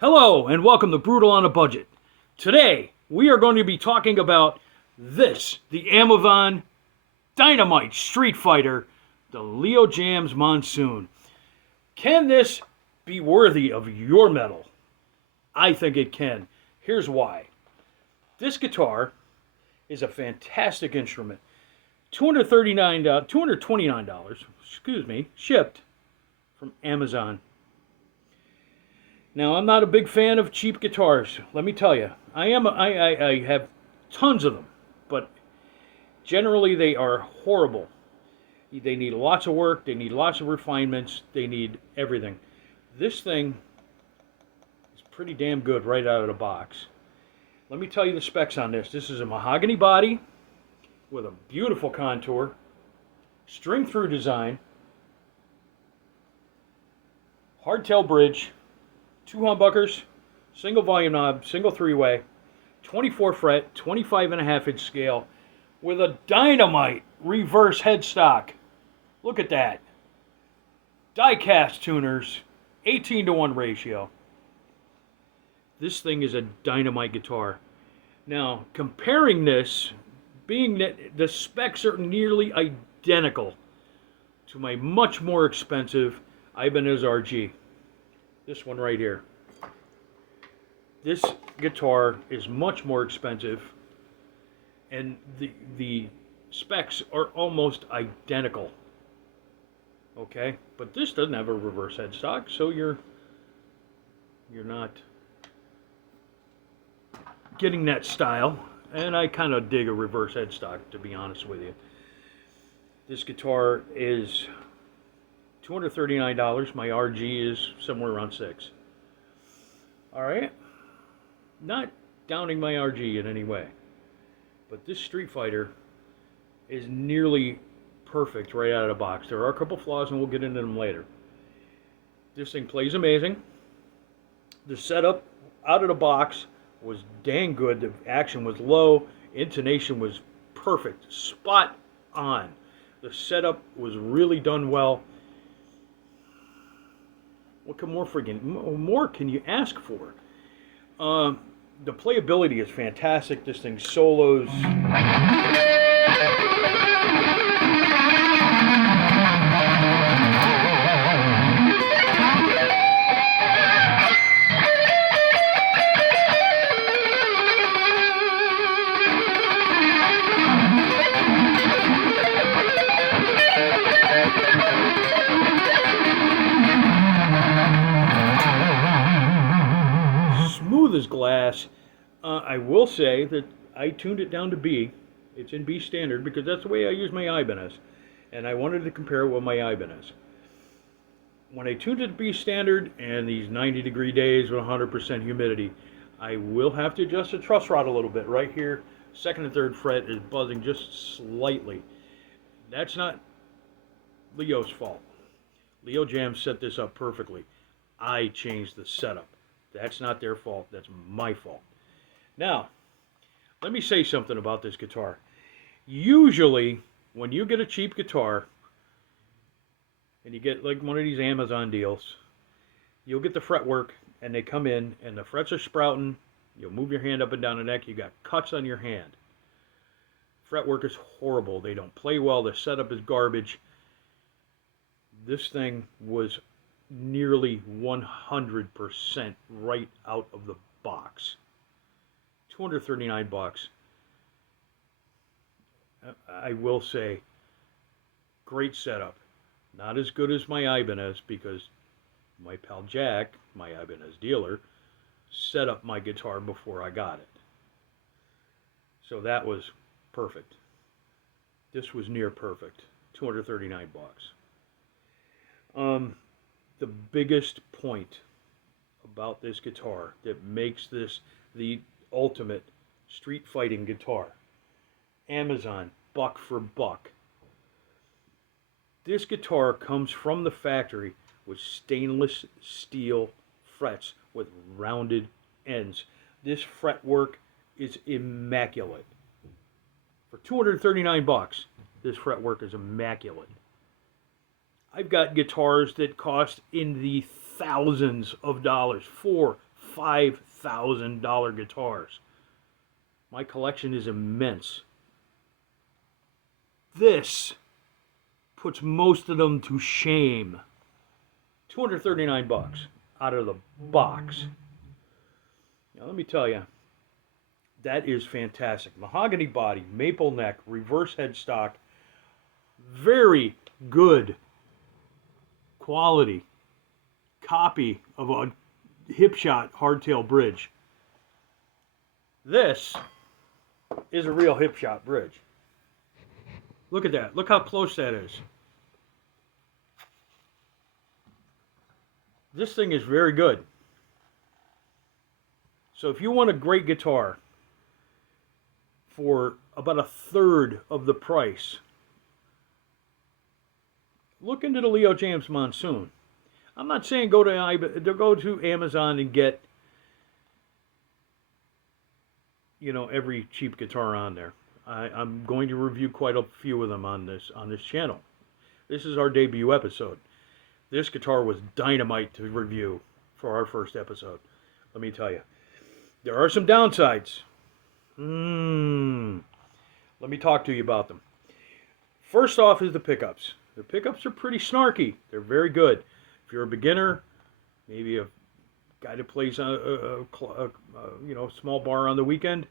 Hello and welcome to Brutal on a Budget. Today we are going to be talking about the Amazon Dynamite Street Fighter, the Jaymz Monsoon. Can this be worthy of your metal? I think it can. Here's why. This guitar is a fantastic instrument. $229, shipped from Amazon. Now, I'm not a big fan of cheap guitars. Let me tell you, I have tons of them, but generally they are horrible. They need lots of work. They need lots of refinements. They need everything. This thing is pretty damn good right out of the box. Let me tell you the specs on this. This is a mahogany body with a beautiful contour, string-through design, hardtail bridge, 2 humbuckers, single volume knob, single 3-way, 24 fret, 25.5-inch scale, with a dynamite reverse headstock. Look at that. Die-cast tuners, 18-to-1 ratio. This thing is a dynamite guitar. Now, comparing this, being that the specs are nearly identical to my much more expensive Ibanez RG. This one right here. This guitar is much more expensive, and the specs are almost identical. Okay, but this doesn't have a reverse headstock, so you're not getting that style, and I kind of dig a reverse headstock, to be honest with you. This guitar is $239. My RG is somewhere around $6. All right, not downing my RG in any way, but this Street Fighter is nearly perfect right out of the box. There are a couple flaws, and we'll get into them later. This thing plays amazing. The setup out of the box was dang good. The action was low, intonation was perfect, spot on. The setup was really done well. What more can you ask for? The playability is fantastic. This thing solos. Smooth as glass. I will say that I tuned it down to B. It's in B standard because that's the way I use my Ibanez, and I wanted to compare it with my Ibanez. When I tuned it to B standard and these 90-degree days with 100% humidity, I will have to adjust the truss rod a little bit. Right here, 2nd and 3rd fret is buzzing just slightly. That's not Leo's fault. Jaymz set this up perfectly. I changed the setup. That's not their fault. That's my fault. Now, let me say something about this guitar. Usually, when you get a cheap guitar, and you get like one of these Amazon deals, you'll get the fretwork, and they come in, and the frets are sprouting. You'll move your hand up and down the neck. You got cuts on your hand. Fretwork is horrible. They don't play well. The setup is garbage. This thing was nearly 100% right out of the box. $239. I will say, great setup. Not as good as my Ibanez because my pal Jack, my Ibanez dealer, set up my guitar before I got it. So that was perfect. This was near perfect. $239. The biggest point about this guitar that makes this the ultimate street fighting guitar, Amazon, buck for buck. This guitar comes from the factory with stainless steel frets with rounded ends. This fretwork is immaculate. For $239, This fretwork is immaculate. I've got guitars that cost in the thousands of dollars, $4,000-$5,000 guitars. My collection is immense. This puts most of them to shame. $239 out of the box. Now let me tell you, that is fantastic. Mahogany body, maple neck, reverse headstock, very good quality copy of a Hipshot hardtail bridge. This is a real Hipshot bridge. Look at that. Look how close that is. This thing is very good. So if you want a great guitar for about a third of the price, look into the Leo Jaymz Monsoon. I'm not saying go to Amazon and get, every cheap guitar on there. I'm going to review quite a few of them on this channel. This is our debut episode. This guitar was dynamite to review for our first episode. Let me tell you, there are some downsides. Let me talk to you about them. First off is the pickups. The pickups are pretty snarky. They're very good. If you're a beginner, maybe a guy that plays a small bar on the weekend,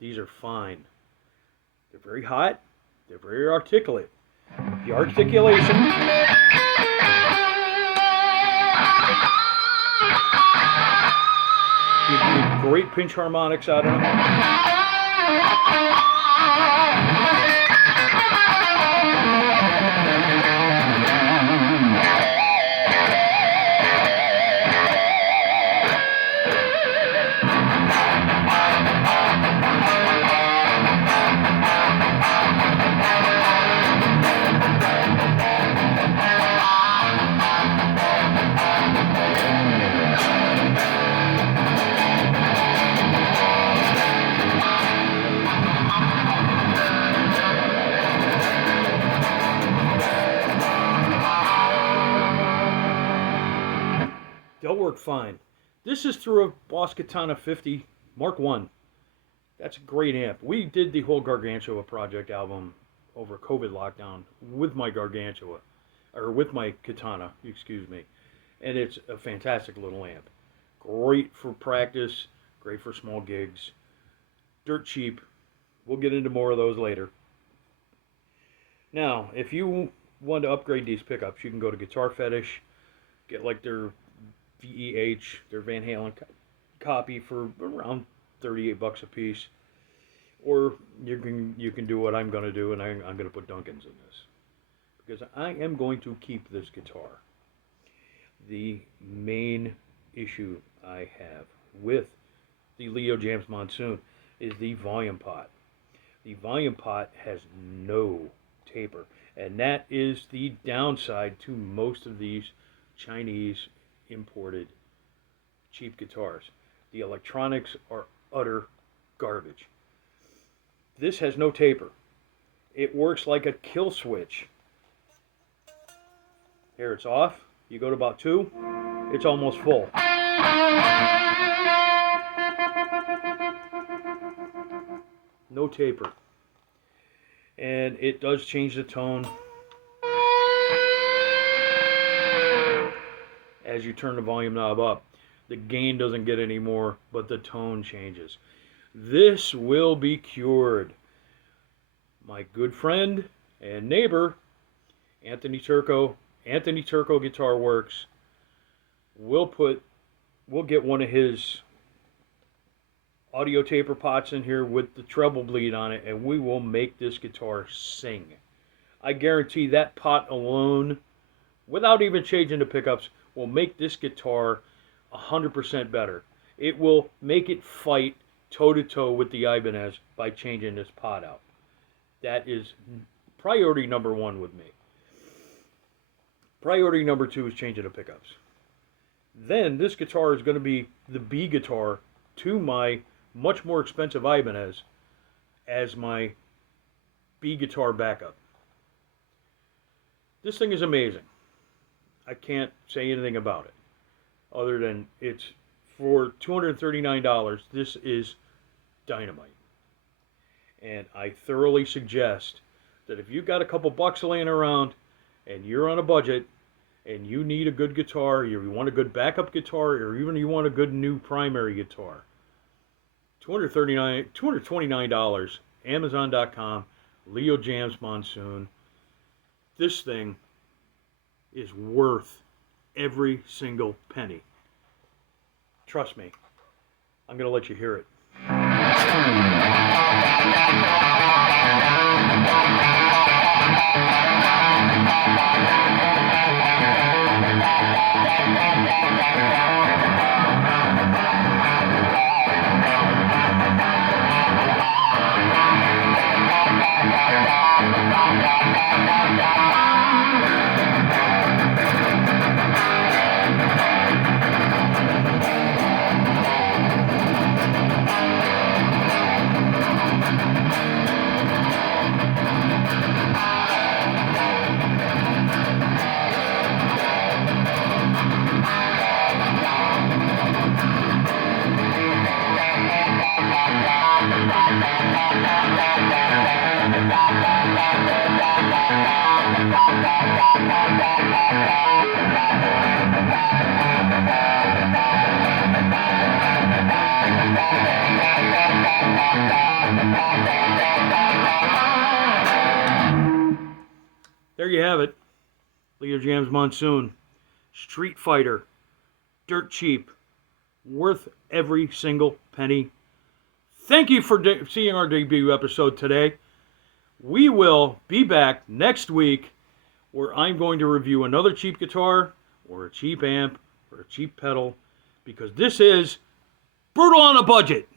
these are fine. They're very hot. They're very articulate. The articulation. You get great pinch harmonics out of them. They'll work fine. This is through a Boss Katana 50 Mark I. That's a great amp. We did the whole Gargantua Project album over COVID lockdown with my Gargantua, or with my Katana, excuse me. And it's a fantastic little amp. Great for practice, great for small gigs. Dirt cheap. We'll get into more of those later. Now, if you want to upgrade these pickups, you can go to Guitar Fetish, get like their VEH, their Van Halen copy for around $38 a piece, or you can do what I'm going to do, and I'm going to put Duncan's in this because I am going to keep this guitar. The main issue I have with the Leo Jaymz Monsoon is the volume pot. The volume pot has no taper, and that is the downside to most of these Chinese imported cheap guitars. The electronics are utter garbage. This has no taper. It works like a kill switch. Here it's off. You go to about 2, it's almost full. No taper. And it does change the tone as you turn the volume knob up. The gain doesn't get any more, but the tone changes. This will be cured. My good friend and neighbor, Anthony Turco Guitar Works, will get one of his audio taper pots in here with the treble bleed on it, and we will make this guitar sing. I guarantee that pot alone, without even changing the pickups, will make this guitar 100% better. It will make it fight toe-to-toe with the Ibanez by changing this pot out. That is priority number 1 with me. Priority number 2 is changing the pickups. Then this guitar is going to be the B guitar to my much more expensive Ibanez as my B guitar backup. This thing is amazing. I can't say anything about it other than it's for $239. This is dynamite. And I thoroughly suggest that if you've got a couple bucks laying around and you're on a budget and you need a good guitar, or you want a good backup guitar, or even you want a good new primary guitar, $229, Amazon.com, Leo Jaymz Monsoon. This thing is worth every single penny. Trust me. I'm going to let you hear it. There you have it. Leo Jaymz Monsoon. Street Fighter. Dirt cheap. Worth every single penny. Thank you for seeing our debut episode today. We will be back next week where I'm going to review another cheap guitar or a cheap amp or a cheap pedal, because this is Brutal on a Budget.